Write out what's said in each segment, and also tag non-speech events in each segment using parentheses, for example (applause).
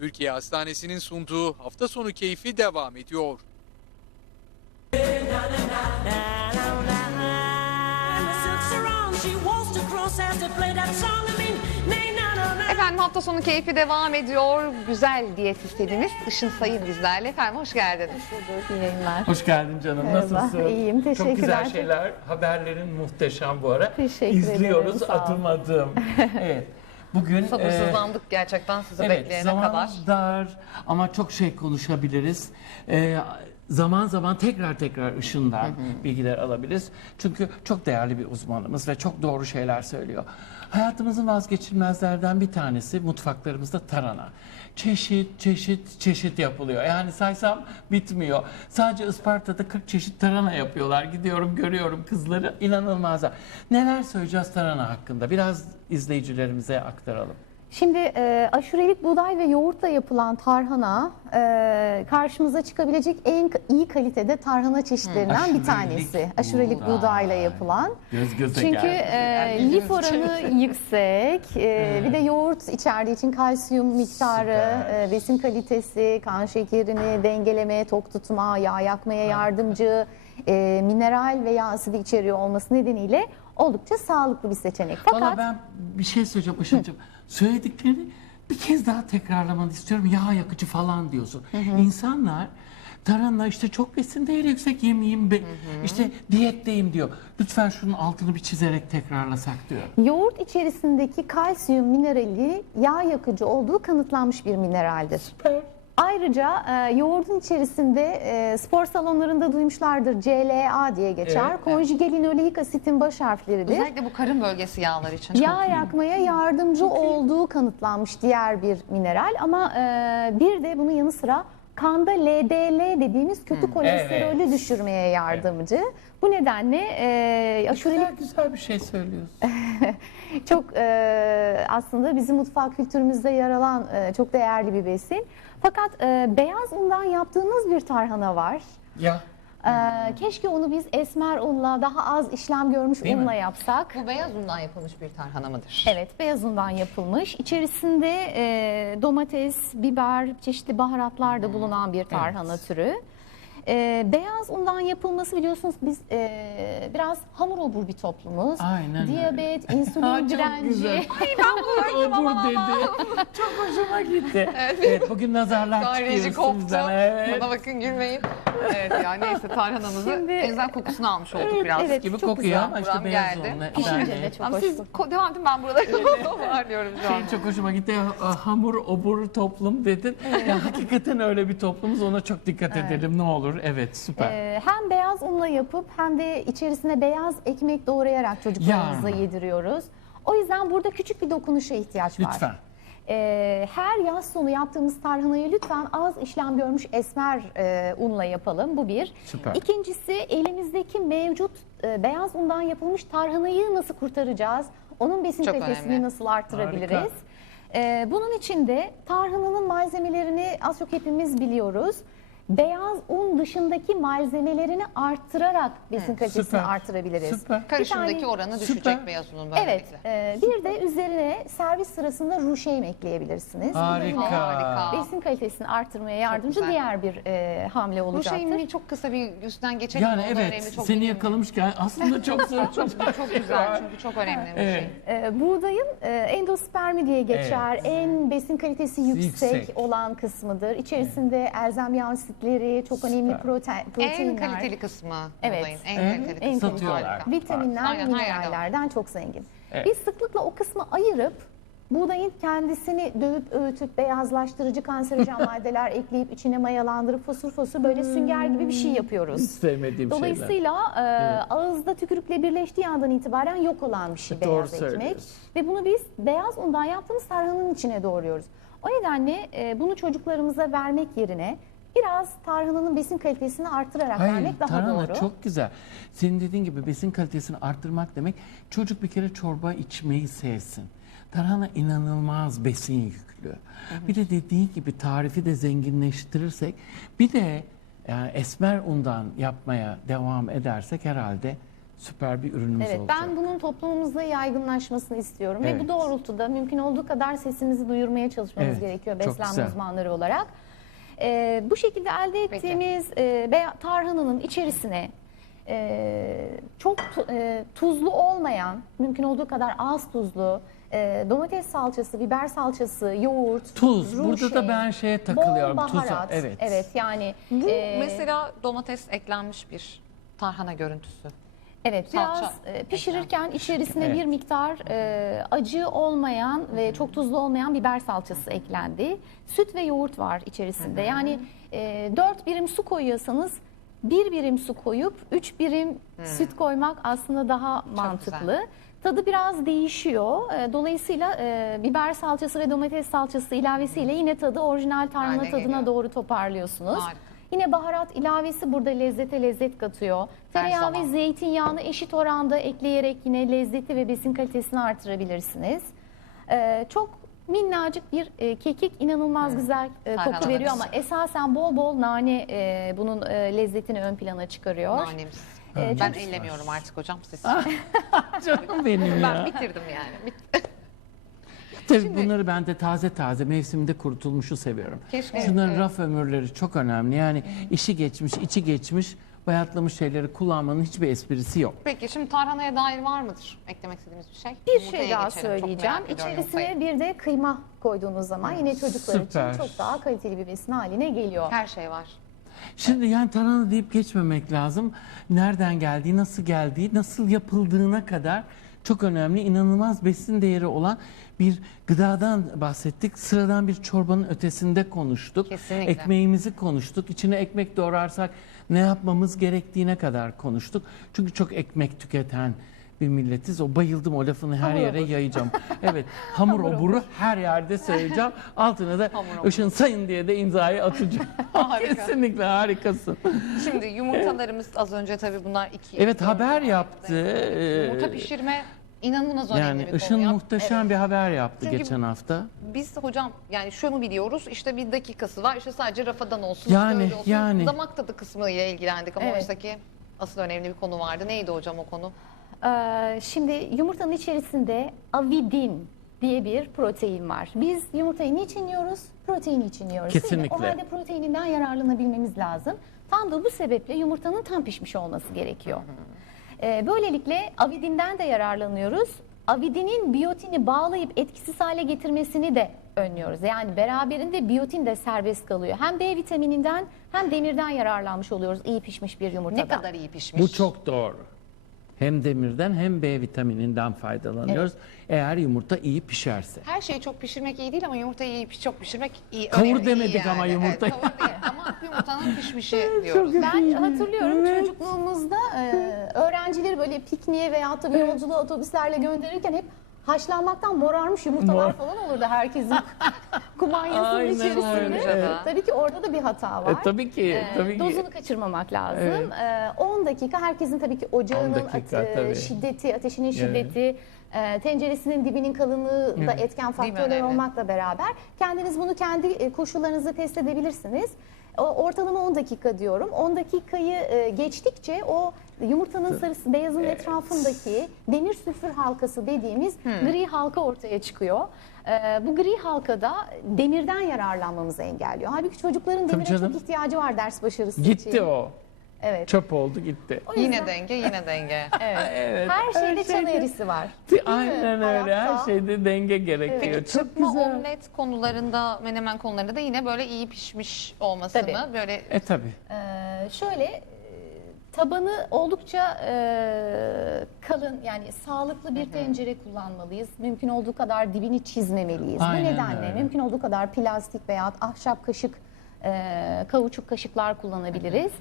Türkiye Hastanesi'nin sunduğu hafta sonu keyfi devam ediyor. Efendim hafta sonu keyfi devam ediyor. Güzel diyet istediğimiz Işın Sayın bizlerle. Efendim hoş geldiniz. İyi yayınlar. Hoş geldin canım. Merhaba, Nasılsın? iyiyim, Çok teşekkürler. güzel şeyler. Haberlerin muhteşem bu ara. Teşekkür İzliyoruz ederim, ol. adım adım. (laughs) evet. Bugün Sabırsızlandık gerçekten sizi e, bekleyene zamanımız kadar. dar ama çok şey konuşabiliriz. E, zaman zaman tekrar tekrar ışından bilgiler alabiliriz. Çünkü çok değerli bir uzmanımız ve çok doğru şeyler söylüyor. Hayatımızın vazgeçilmezlerden bir tanesi mutfaklarımızda tarhana. Çeşit çeşit çeşit yapılıyor. Yani saysam bitmiyor. Sadece Isparta'da 40 çeşit tarhana yapıyorlar. Gidiyorum görüyorum kızları inanılmazlar. Neler söyleyeceğiz tarhana hakkında? Biraz izleyicilerimize aktaralım. Şimdi e, aşurelik buğday ve yoğurtla yapılan tarhana e, karşımıza çıkabilecek en iyi kalitede tarhana çeşitlerinden bir Aşurelik tanesi. Aşurelik buğday. buğdayla yapılan. Göz göze Çünkü geldi. e, Yani lif oranı (laughs) yüksek. E, bir de yoğurt içerdiği için kalsiyum miktarı, Süper. e, besin kalitesi, kan şekerini dengeleme, tok tutma, yağ yakmaya yardımcı, e, mineral ve yağ asidi içeriyor olması nedeniyle oldukça sağlıklı bir seçenek. Fakat Valla ben bir şey söyleyeceğim Işıl'cığım. Söylediklerini bir kez daha tekrarlamanı istiyorum. Yağ yakıcı falan diyorsun. İnsanlar tarhana işte çok besin değeri yüksek yemeyeyim. Be, işte diyetteyim diyor. Lütfen şunun altını bir çizerek tekrarlasak diyor. Yoğurt içerisindeki kalsiyum minerali yağ yakıcı olduğu kanıtlanmış bir mineraldir. Süper. Ayrıca e, yoğurdun içerisinde e, spor salonlarında duymuşlardır CLA diye geçer. Evet. Konjüge linoleik asitin baş harfleridir. Özellikle bu karın bölgesi yağlar için. Yağ yakmaya yardımcı olduğu kanıtlanmış diğer bir mineral ama e, bir de bunun yanı sıra kanda LDL dediğimiz kötü kolesterolü Evet. düşürmeye yardımcı. Bu nedenle e, aşurelik Güzel güzel bir şey söylüyorsun. (laughs) çok e, aslında bizim mutfak kültürümüzde yer alan e, çok değerli bir besin. Fakat e, beyaz undan yaptığımız bir tarhana var. ya E, keşke onu biz esmer unla daha az işlem görmüş Değil mi? unla yapsak. Bu beyaz undan yapılmış bir tarhana mıdır? Evet, beyaz undan yapılmış. İçerisinde e, domates, biber, çeşitli baharatlar da bulunan bir tarhana türü. E, beyaz undan yapılması biliyorsunuz biz e, biraz hamur obur bir toplumuz. Aynen. Diyabet, (laughs) insülin direnci. (laughs) Ay ben bunu ama. dedi. (laughs) Çok hoşuma gitti. Evet, bugün nazarlar çıkıyor koptu. üstümüzden. Evet. Bana bakın gülmeyin. Evet ya neyse tarhanamızı Şimdi- en güzel kokusunu almış olduk biraz. evet. gibi çok kokuyor güzel. ama işte Buram beyaz geldi. Pişince de çok Ama hoş. siz ko- devam edin ben burada varlıyorum şu an. Şey çok hoşuma gitti. Ha- Hamur obur toplum dedin. Ya hakikaten öyle bir toplumuz. Ona çok dikkat edelim ne olur. Evet süper. Ee, hem beyaz unla yapıp hem de içerisine beyaz ekmek doğrayarak çocuklarımıza Ya. yediriyoruz. O yüzden burada küçük bir dokunuşa ihtiyaç var. Lütfen. Ee, her yaz sonu yaptığımız tarhanayı lütfen az işlem görmüş esmer e, unla yapalım. Bu bir. Süper. İkincisi elimizdeki mevcut e, beyaz undan yapılmış tarhanayı nasıl kurtaracağız? Onun besin Çok kalitesini önemli. nasıl arttırabiliriz? Harika. Ee, bunun için de tarhananın malzemelerini az çok hepimiz biliyoruz. Beyaz un dışındaki malzemelerini arttırarak besin kalitesini Süper. artırabiliriz. Süper. Karışımdaki tane- oranı düşecek Süper. beyaz unun Evet, e, bir de üzerine servis sırasında ruşeym ekleyebilirsiniz. Harika. Harika. Besin kalitesini artırmaya yardımcı diğer bir e, hamle olacaktır. şeyin çok kısa bir üstten geçelim. Yani evet çok seni önemli. yakalamışken aslında çok (laughs) zor. çok, Çok güzel çünkü çok önemli bir Evet. şey. E, buğdayın e, endospermi diye geçer. En besin kalitesi yüksek, Yüksek. olan kısmıdır. İçerisinde elzem yağ asitleri, çok önemli prote En proteinler. kaliteli kısmı Evet. En, En- kaliteli en kısmı. Satıyorlar. Vitaminler, Aynen, minerallerden çok zengin. Evet. Biz sıklıkla o kısmı ayırıp buğdayın kendisini dövüp öğütüp beyazlaştırıcı kanserojen (laughs) maddeler ekleyip içine mayalandırıp fosur fosur böyle sünger gibi bir şey Hiç yapıyoruz. sevmediğim şeyler. Dolayısıyla e, ağızda tükürükle birleştiği andan itibaren yok olan bir şey Doğru beyaz ekmek. Ve bunu biz beyaz undan yaptığımız tarhananın içine doğruyoruz. O nedenle e, bunu çocuklarımıza vermek yerine biraz tarhananın besin kalitesini artırarak Hayır, vermek daha tarhana doğru. çok güzel. Senin dediğin gibi besin kalitesini arttırmak demek çocuk bir kere çorba içmeyi sevsin. Tarhana inanılmaz besin yüklü. Bir de dediğin gibi tarifi de zenginleştirirsek bir de yani esmer undan yapmaya devam edersek herhalde süper bir ürünümüz Evet, olacak. ben bunun toplumumuzda yaygınlaşmasını istiyorum ve Evet. bu doğrultuda mümkün olduğu kadar sesimizi duyurmaya çalışmamız Evet, gerekiyor beslenme uzmanları olarak. Ee, bu şekilde elde ettiğimiz e, tarhananın içerisine e, çok tu- e, tuzlu olmayan, mümkün olduğu kadar az tuzlu e, domates salçası, biber salçası, yoğurt, Tuz. ruj Burada da şey, ben şeye takılıyorum. Bol Tuza. baharat. Evet. Evet yani. Bu e, mesela domates eklenmiş bir tarhana görüntüsü. Evet Salça biraz e, pişirirken içerisine Evet. bir miktar e, acı olmayan ve çok tuzlu olmayan biber salçası eklendi. Süt ve yoğurt var içerisinde. Yani e, 4 birim su koyuyorsanız bir birim su koyup 3 birim süt koymak aslında daha mantıklı. Tadı biraz değişiyor. E, Dolayısıyla e, biber salçası ve domates salçası ilavesiyle yine tadı orijinal tarhana tadına geliyor. doğru toparlıyorsunuz. Harika. Yine baharat ilavesi burada lezzete lezzet katıyor. Tereyağı ve zaman. zeytinyağını eşit oranda ekleyerek yine lezzeti ve besin kalitesini artırabilirsiniz. Ee, çok minnacık bir e, kekik inanılmaz güzel e, koku Tarhana veriyor güzel. ama esasen bol bol nane e, bunun e, lezzetini ön plana çıkarıyor. Nanemiz. Ee, ben çok- ellemiyorum artık hocam siz. (laughs) Canım benim ben ya. bitirdim yani. Bit- (laughs) Tabii bunları ben de taze taze mevsiminde kurutulmuşu seviyorum. Keşke. Şunların Evet. raf ömürleri çok önemli. Yani işi geçmiş, içi geçmiş, bayatlamış şeyleri kullanmanın hiçbir esprisi yok. Peki şimdi tarhanaya dair var mıdır eklemek istediğimiz bir şey? Bir Yumurtaya şey daha geçelim. Çok söyleyeceğim. ediyorum İçerisine yumurtayı. bir de kıyma koyduğunuz zaman yine çocuklar Süper. için çok daha kaliteli bir besin haline geliyor. Her şey var. Şimdi yani tarhana deyip geçmemek lazım. Nereden geldiği, nasıl geldiği, nasıl yapıldığına kadar çok önemli, inanılmaz besin değeri olan bir gıdadan bahsettik. Sıradan bir çorbanın ötesinde konuştuk. Kesinlikle. Ekmeğimizi konuştuk. İçine ekmek doğrarsak ne yapmamız gerektiğine kadar konuştuk. Çünkü çok ekmek tüketen bir milletiz. O bayıldım o lafını her Hamur yere obur. yayacağım. (laughs) Evet, hamur Hamur oburu her yerde söyleyeceğim. (laughs) Altına da ışın sayın diye de imzayı atacağım. (laughs) Harika. Kesinlikle harikasın. Şimdi yumurtalarımız az önce tabii bunlar iki. Evet haber yaptı. Yumurta Ee, pişirme inanılmaz önemli Yani bir Işın konu. ya. muhteşem bir haber yaptı Çünkü- geçen hafta. Biz hocam yani şunu biliyoruz işte bir dakikası var işte sadece rafadan olsun Yani, olsun. yani. Damak tadı kısmı ile ilgilendik ama Evet. oysa ki asıl önemli bir konu vardı. Neydi hocam o konu? Ee, şimdi yumurtanın içerisinde avidin diye bir protein var. Biz yumurtayı niçin yiyoruz? Protein için yiyoruz. Kesinlikle. O halde proteininden yararlanabilmemiz lazım. Tam da bu sebeple yumurtanın tam pişmiş olması gerekiyor. Ee, böylelikle avidinden de yararlanıyoruz. Avidinin biyotini bağlayıp etkisiz hale getirmesini de önlüyoruz. Yani beraberinde biyotin de serbest kalıyor. Hem B vitamininden hem demirden yararlanmış oluyoruz iyi pişmiş bir yumurtadan. Ne kadar iyi pişmiş. Bu çok doğru. Hem demirden hem B vitamininden faydalanıyoruz. Eğer yumurta iyi pişerse. Her şeyi çok pişirmek iyi değil ama yumurtayı iyi piş- çok pişirmek iyi. Kavur önemli, iyi demedik ama yani. yumurtayı. Evet, kavur değil ama (laughs) yumurtanın pişmişi diyoruz. Ben hatırlıyorum çocukluğumuzda e, öğrencileri böyle pikniğe veya da bir yolculuğa otobüslerle gönderirken hep haşlanmaktan morarmış yumurtalar Mor. falan olurdu herkesin (laughs) kumanyasının Aynen içerisinde. öyle. Tabii ki orada da bir hata var. E, tabii ki, E, tabii ki. Dozunu kaçırmamak lazım. Evet. E, 10 dakika herkesin tabii ki ocağının 10 dakika, ate- tabii. şiddeti, ateşinin şiddeti, e, tenceresinin dibinin kalınlığı da Evet. etken Değil mi? faktörler Önemli. olmakla beraber kendiniz bunu kendi e, koşullarınızda test edebilirsiniz. O- Ortalama 10 dakika diyorum. 10 dakikayı e, geçtikçe o yumurtanın sarısı, beyazın etrafındaki demir sülfür halkası dediğimiz gri halka ortaya çıkıyor. E, bu gri halkada demirden yararlanmamızı engelliyor. Halbuki çocukların demire canım. çok ihtiyacı var ders başarısı için. Gitti o. Evet. Çöp oldu gitti. O yüzden- Yine denge yine denge. (laughs) Evet. Evet. Her şeyde çan şeyde- eğrisi var. Aynen öyle. Her şeyde denge gerekiyor. Peki Çok çırpma güzel. omlet konularında, menemen konularında da yine böyle iyi pişmiş olmasını Tabii. böyle E tabii. Ee, şöyle tabanı oldukça e, kalın yani sağlıklı bir tencere kullanmalıyız. Mümkün olduğu kadar dibini çizmemeliyiz. Aynen Bu nedenle öyle. mümkün olduğu kadar plastik veya ahşap kaşık, e, kauçuk kaşıklar kullanabiliriz.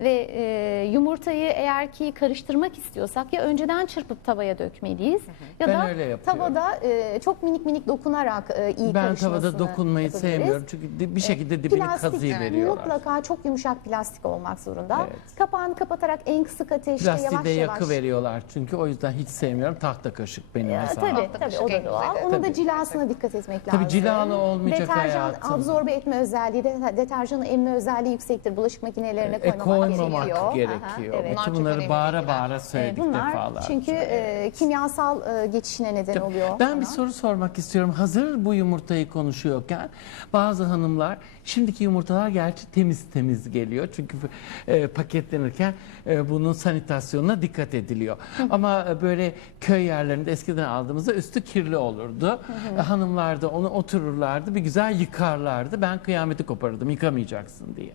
Ve e, yumurtayı eğer ki karıştırmak istiyorsak ya önceden çırpıp tavaya dökmeliyiz ya Ben da öyle yapıyorum. tavada e, çok minik minik dokunarak e, iyi Ben karışmasını tavada dokunmayı yapabiliriz. sevmiyorum. Çünkü di- bir şekilde dibini Plastik kazıyı veriyorlar. mutlaka çok yumuşak plastik olmak zorunda. Evet. Kapağını kapatarak en kısık ateşte Plastiği yavaş de yavaş. yakı veriyorlar. Çünkü o yüzden hiç sevmiyorum. Tahta kaşık benim Ya, mesela. tabii Tahta tabii o da en doğal. güzeli. Onun da Tabii. cilasına dikkat etmek Tabii lazım. cilalı olmayacak Deterjan hayatım. absorbe etme özelliği, de, deterjanın emme özelliği yüksektir. Bulaşık makinelerine koymamak. Koymamak gerekiyor. gerekiyor. Aha, evet. Bütün bunları bağıra bağıra söyledik Bunlar defalarca. çünkü e, kimyasal e, geçişine neden oluyor. Ben bir falan. soru sormak istiyorum. Hazır bu yumurtayı konuşuyorken bazı hanımlar şimdiki yumurtalar gerçi temiz temiz geliyor. Çünkü e, paketlenirken e, bunun sanitasyonuna dikkat ediliyor. Ama e, böyle köy yerlerinde eskiden aldığımızda üstü kirli olurdu. E, hanımlar da onu otururlardı bir güzel yıkarlardı. Ben kıyameti koparırdım yıkamayacaksın diye.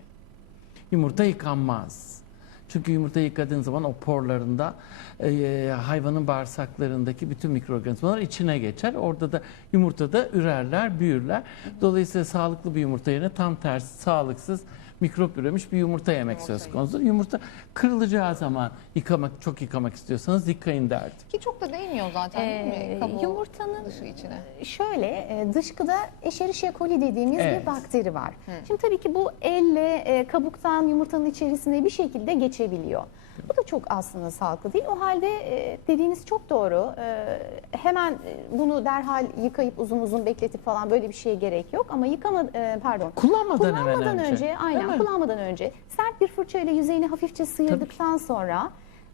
Yumurta yıkanmaz. Çünkü yumurta yıkadığın zaman o porlarında e, hayvanın bağırsaklarındaki bütün mikroorganizmalar içine geçer. Orada da yumurtada ürerler, büyürler. Dolayısıyla sağlıklı bir yumurta yerine tam tersi sağlıksız mikrop üremiş bir yumurta yemek söz konusu. Yumurta kırılacağı zaman yıkamak çok yıkamak istiyorsanız yıkayın derdik. Ki çok da değmiyor zaten değil mi? Ee, Kabuğu, yumurtanın dışı içine. Şöyle e, dışkıda Escherichia coli dediğimiz Evet. bir bakteri var. Şimdi tabii ki bu elle e, kabuktan yumurtanın içerisine bir şekilde geçebiliyor. Bu da çok aslında sağlıklı değil. O halde e, dediğiniz çok doğru. E, hemen e, bunu derhal yıkayıp uzun uzun bekletip falan böyle bir şeye gerek yok. Ama yıkama e, pardon. Kullanmadan, Kullanmadan önce. önce, aynen kullanmadan önce sert bir fırçayla yüzeyini hafifçe sıyırdıktan sonra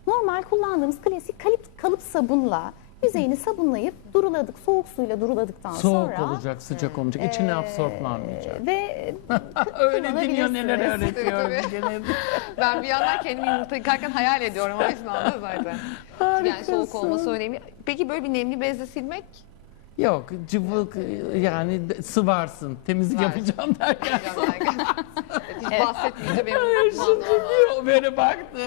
normal kullandığımız klasik kalıp, kalıp sabunla yüzeyini sabunlayıp duruladık soğuk suyla duruladıktan Soğuk sonra olacak, sıcak olmayacak, içine absorplanmayacak. e, ve (laughs) Öyle dinliyor neler kullanabilirsiniz. öğretiyor. Gene- (laughs) Ben bir yandan kendimi yumurta yıkarken hayal ediyorum o esnada zaten. (laughs) Yani soğuk olması önemli. Peki böyle bir nemli bezle silmek? Yok cıvık yani sıvarsın temizlik Var. yapacağım derken. Hiç bahsetmeyince benim Şimdi o böyle baktı.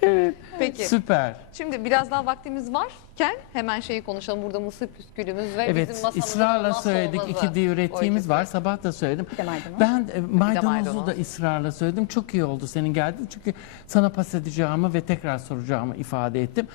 (laughs) Peki. Süper. Şimdi biraz daha vaktimiz varken hemen şeyi konuşalım. Burada mısır püskülümüz ve bizim Evet masamızın ısrarla olmazsa söyledik. iki diüretiğimiz O var. Sabah da söyledim. de maydanoz. Ben e, maydanozu maydanoz. da ısrarla söyledim. Çok iyi oldu senin geldiğin. Çünkü sana pas edeceğimi ve tekrar soracağımı ifade ettim.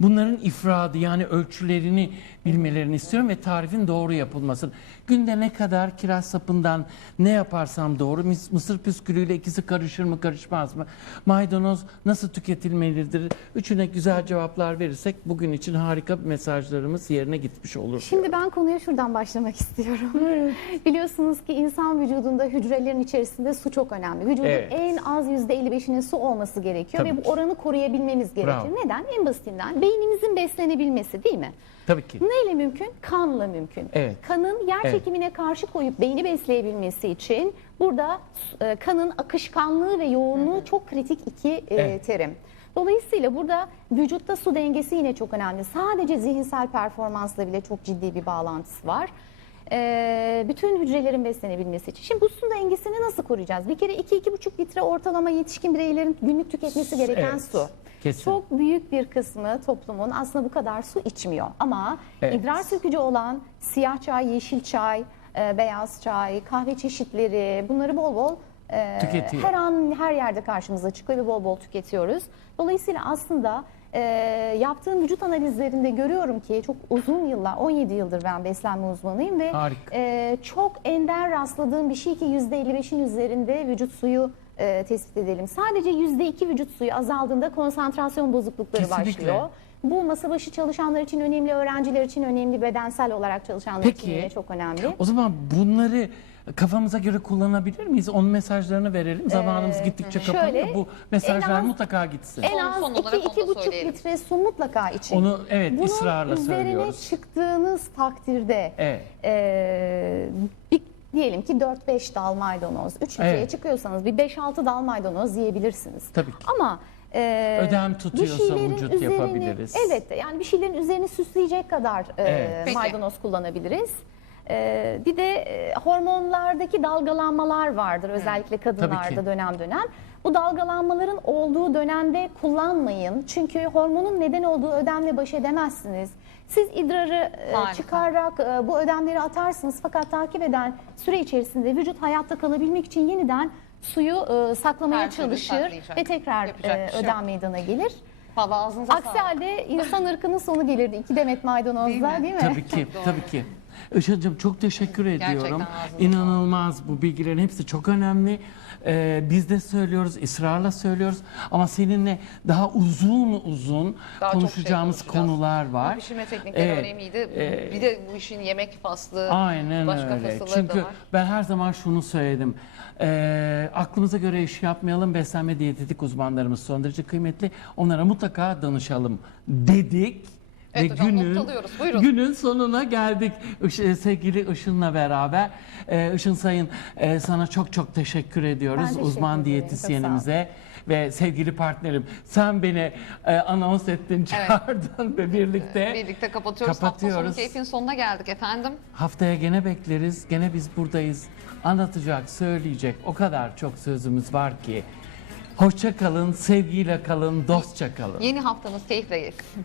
Bunların ifradı yani ölçülerini bilmelerini istiyorum ve tarifin doğru yapılmasını. Günde ne kadar kiraz sapından ne yaparsam doğru. Mısır püskülüyle ikisi karışır mı karışmaz mı? Maydanoz nasıl tüketilmelidir? Üçüne güzel cevaplar verirsek bugün için harika bir mesajlarımız yerine gitmiş olur. Şimdi ben konuya şuradan başlamak istiyorum. (laughs) Biliyorsunuz ki insan vücudunda hücrelerin içerisinde su çok önemli. Vücudun Evet. en az %55'inin su olması gerekiyor Tabii ve bu oranı koruyabilmemiz gerekir. Bravo. Neden? En basitinden beynimizin beslenebilmesi değil mi? Tabii ki. Neyle mümkün? Kanla mümkün. Evet. Kanın yer Evet. çekimine karşı koyup beyni besleyebilmesi için burada e, kanın akışkanlığı ve yoğunluğu çok kritik iki e, Evet. terim. Dolayısıyla burada vücutta su dengesi yine çok önemli. Sadece zihinsel performansla bile çok ciddi bir bağlantısı var. E, bütün hücrelerin beslenebilmesi için. Şimdi bu su dengesini nasıl koruyacağız? Bir kere 2-2,5 litre ortalama yetişkin bireylerin günlük tüketmesi gereken Evet, su. kesin. Çok büyük bir kısmı toplumun aslında bu kadar su içmiyor. Ama Evet. idrar sökücü olan siyah çay, yeşil çay, e, beyaz çay, kahve çeşitleri bunları bol bol e, Tüketiyor. her an her yerde karşımıza çıkıyor ve bol bol tüketiyoruz. Dolayısıyla aslında e, yaptığım vücut analizlerinde görüyorum ki çok uzun yıllar, 17 yıldır ben beslenme uzmanıyım ve Harika. e, çok ender rastladığım bir şey ki %55'in üzerinde vücut suyu e, tespit edelim. Sadece %2 vücut suyu azaldığında konsantrasyon bozuklukları Kesinlikle. başlıyor. Bu masa başı çalışanlar için önemli, öğrenciler için önemli, bedensel olarak çalışanlar için Peki. yine çok önemli. O zaman bunları kafamıza göre kullanabilir miyiz? Onun mesajlarını verelim. Zamanımız gittikçe şöyle, kapanıyor. Bu mesajlar az- mutlaka gitsin. En Son- az son olarak onu da 2-2,5 söyleyelim. litre su mutlaka için. Onu evet Bunun ısrarla üzerine söylüyoruz. çıktığınız takdirde Evet. e, bir, diyelim ki 4-5 dal maydanoz, 3 litreye Evet. çıkıyorsanız bir 5-6 dal maydanoz yiyebilirsiniz. Tabii ki. Ama e, Ödem tutuyorsa vücut üzerini- yapabiliriz. Evet yani bir şeylerin üzerini süsleyecek kadar e, Evet. Peki. maydanoz kullanabiliriz. E, bir de e, hormonlardaki dalgalanmalar vardır özellikle kadınlarda ki. dönem dönem. Bu dalgalanmaların olduğu dönemde kullanmayın. Çünkü hormonun neden olduğu ödemle baş edemezsiniz. Siz idrarı e, Harika. çıkararak e, bu ödemleri atarsınız fakat takip eden süre içerisinde vücut hayatta kalabilmek için yeniden suyu e, saklamaya Her türlü çalışır saklayacak. ve tekrar Yapacak e, bir şey ödem yok. meydana gelir. Valla ağzınıza Aksi sağlık. halde (laughs) insan ırkının sonu gelirdi iki demet Değil maydanozla mi? değil mi? Tabii ki, (laughs) tabii ki. Işıl'cığım çok teşekkür ediyorum. İnanılmaz bu bilgilerin hepsi çok önemli. Ee, biz de söylüyoruz, ısrarla söylüyoruz. Ama seninle daha uzun uzun Daha çok şey konuşacağımız konuşacağız. konular var. Bu pişirme teknikleri Evet, önemliydi. e, bir de bu işin yemek faslı, Aynen başka öyle. fasılları Çünkü da var. ben her zaman şunu söyledim. Ee, aklımıza göre iş yapmayalım. Beslenme diyetetik uzmanlarımız son derece kıymetli. Onlara mutlaka danışalım dedik. Evet Ve hocam, günün, not alıyoruz. Buyurun. günün sonuna geldik Iş- e, sevgili Işın'la beraber. Ee, Işın Sayın e, sana çok çok teşekkür ediyoruz. Ben teşekkür Uzman ederim. diyetisyenimize ve sevgili partnerim sen beni e, anons ettin, çağırdın ve birlikte Birlikte kapatıyoruz. Hafta sonu kapatıyoruz. keyfin sonuna geldik efendim. Haftaya gene bekleriz. Gene biz buradayız. Anlatacak, söyleyecek o kadar çok sözümüz var ki. Hoşça kalın, sevgiyle kalın, dostça kalın. Yeni haftanız keyifle geçsin.